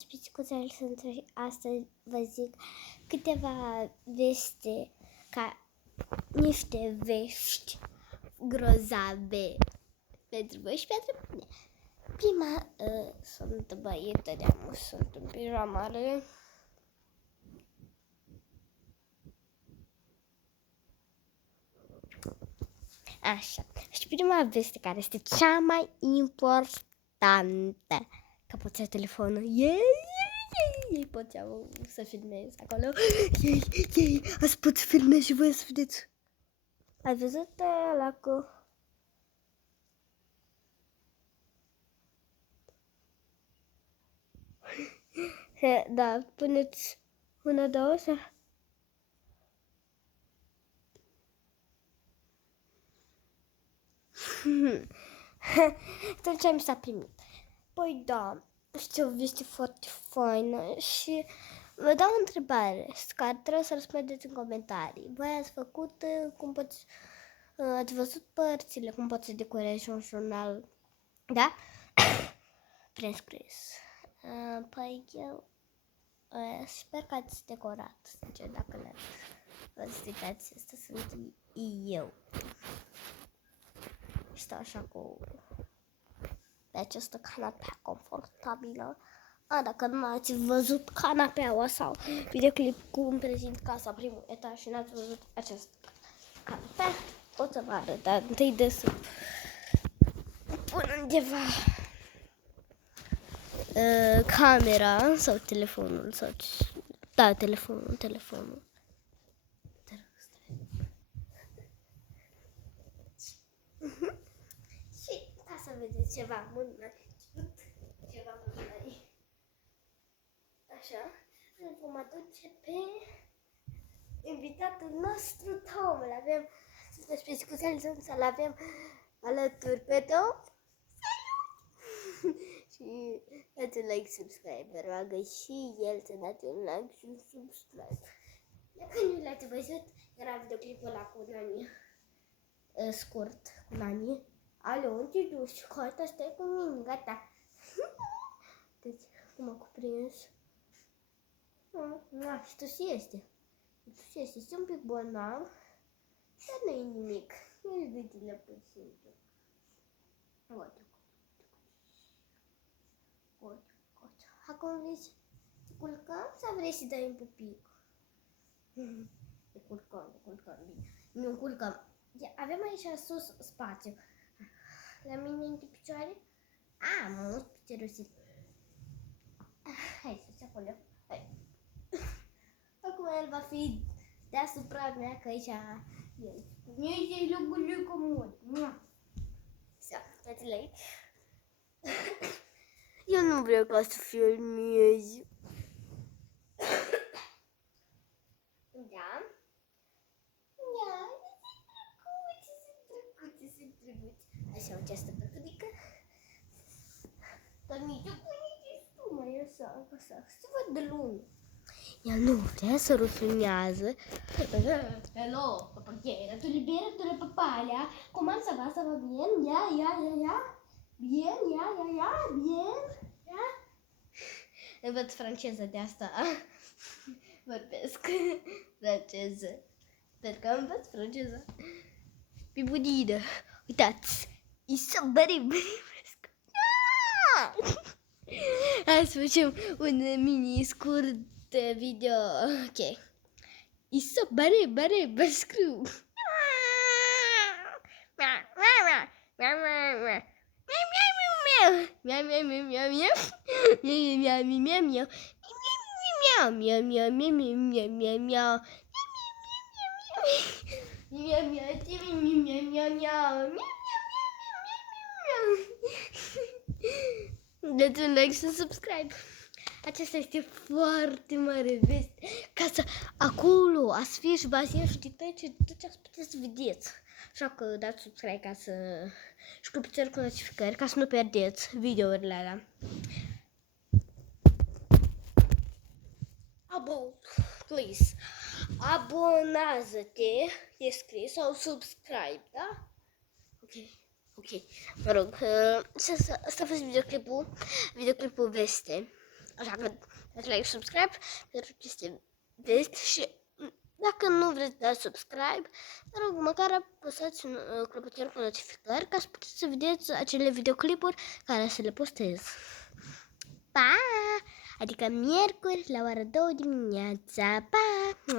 Spițicuțele sunt astăzi, vă zic, câteva veste, niște vești grozave pentru voi și pentru mine. Prima, sunt băietă de amu, sunt în pijamale. Așa, și prima veste care este cea mai importantă, că poți ia telefonul, ei pot să filmez acolo, ei, azi pot filmez și voi să vedeți. Ai văzut ăla cu... Da, puneți una, două, așa. Atunci mi s-a primit. Păi da, știu o veste foarte faină și vă dau o întrebare care trebuie să răspundeți în comentarii. Voi ați făcut, ați văzut părțile, cum poți să decorezi un jurnal, da? Prin scris. Păi eu sper că ați decorat, sincer, dacă le-ați văzut, asta sunt eu. Stau așa pe această canapea confortabilă. Dacă nu ați văzut canapeaua sau videoclip cum prezint casa primul etaj și n-ați văzut această canapea, pot să vă arăt, dar întâi de să pun undeva camera sau telefonul sau da, telefonul. Și ca să vedeți ceva mult mai așa, îl vom aduce pe invitatul nostru Tom. Îl avem, să-l avem alături pe Tom. Și dați un like, subscribe, vă roagă și el să dați un like și un subscribe. Dacă nu l-ați văzut, era videoclipul ăla cu Nani, scurt, cu Nani. Alo, unde duci? Gata, stai cu mine, gata. Deci, cum a cuprins? Nu, și tu și este. Este un pic bolnav, dar nu e nimic. Nu-i gâtile puțin. Acum vrei să culcăm sau vrei să dai un pupic? Ne culcăm bine. Nu culcăm. Avem aici sus spațiu. La mine între picioare? Mult piciorusit. Hai să-ți acolo. Hai. Acum el va fi deasupra mea, că aici el. Nu e locul lui comod. Să, dați like. Eu nu vreau ca să filmez. Da? Da, sunt drăguți. Așa, această păcădică. Dar nici o pune tu, mai așa, să văd de lume. Ea nu vrea să rusunează. Hello, papagheira, tu libera papalha. Como ça va? Ça va bien? Ya. Bien, ya, bien. Ya? Învăț franceză de asta. Vorbesc franceză. Sper că învăț franceză. Pe bunină. Uitați. Isso bări. Hai să facem un mini scurt video. Ok. Isso bări scriu. Dați un like și subscribe. Aceasta este foarte mare veste. Ca să acolo ați fi și bazin și de tot ce ați putea să vedeți. Așa că dați subscribe ca să și clopoțelul cu notificări ca să nu pierdeți videourile alea. Please. Abonează-te, e scris, sau subscribe, da? Ok. Mă rog, asta a fost videoclipul veste. Așa că dați like, subscribe pentru chestii vești și dacă nu vreți să dați subscribe, vă rog, măcar apăsați clopoțelul cu notificări ca să puteți să vedeți acele videoclipuri care să le postez. Pa! Adică miercuri la ora 2 dimineața. Pa!